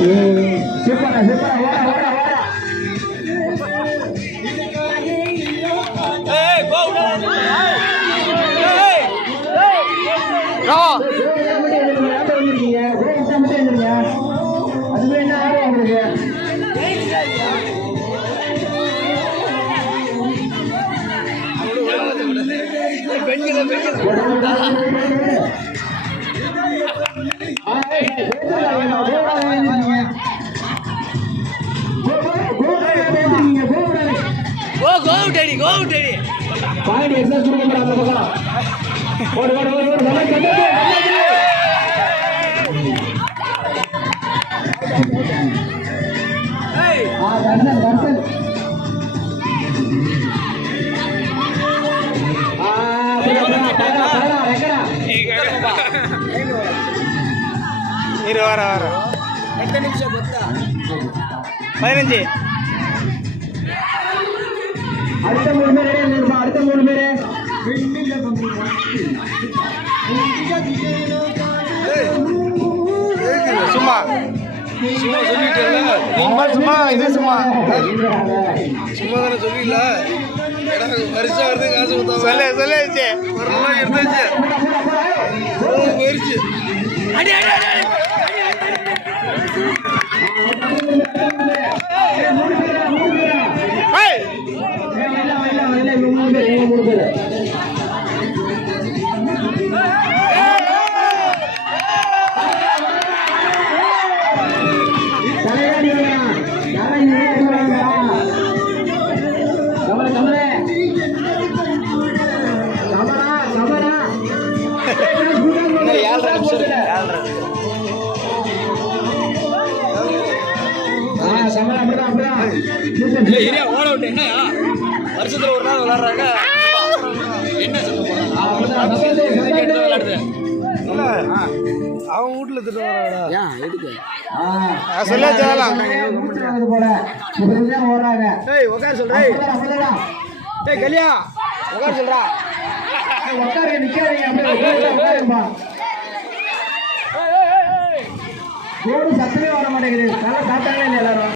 சூப்பரா சூப்பரா ஓட ஓட ஓட ஏய் கோ அதுவே என்ன ஆர்வம் உங்களுக்கு பாயிண்ட் எக்ஸாம் கொடுக்க அந்த பக்கம் ஓடு ஓடு ஓடு ஓடு தர்சன் தர்சன் இரு வர வர எத்தனை நிமிஷம் 15 அடுத்த 3 பேர் ரெடி நில்லுமா அடுத்த 3 பேர் சும்மா சும்மா சொல்லிட்டேல சும்மா இது சும்மா தானே சொல்லில வருஷம் வருது காசு கொடுத்தா சொல்லிச்சு ஒரு ரூபாய் எடுத்துச்சு போயிருச்சு அடி அடி அடி ஏய் வருஷத்துல ஒரு நாள் விளையாடுறாங்க என்ன சொல்ல போறாங்க அவன் வீட்டுல திட்டு வராடா உட்கார சொல்றேன் கல்யா உட்கார சொல்றா சத்தமே வர மாட்டேங்குது நல்லா சாப்பிட்டாங்க எல்லாரும்